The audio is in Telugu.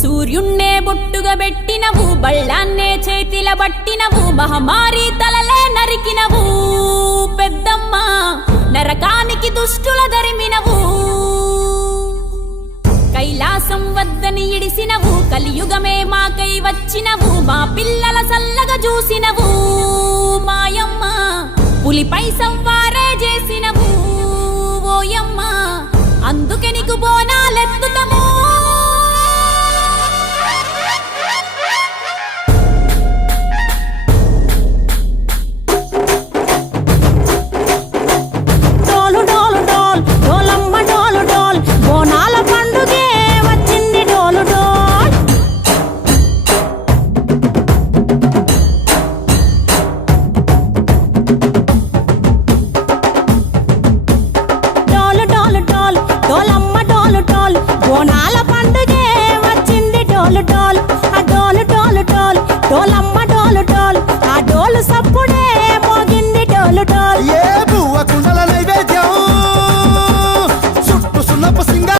సూర్యున్నే బొట్టుగా పెట్టినవు, బళ్ళాన్నే చేతిల పట్టినవు, మహమారి తలలే నరికినవు పెద్దమ్మ, నరకానికి దుష్టుల దరిమినవు. కైలాసం వద్దని ఇడిసినవు, కలియుగమే మాకై వచ్చినవు, మా పిల్లల సల్లగా చూసినవు మాయమ్మ, పులిపై సవ్వారే చేసినవు ఓయమ్మ, అందుకే నీకు బోనాలెత్తుతము. బోనాల పండుగే వచ్చింది డోలు డోల్.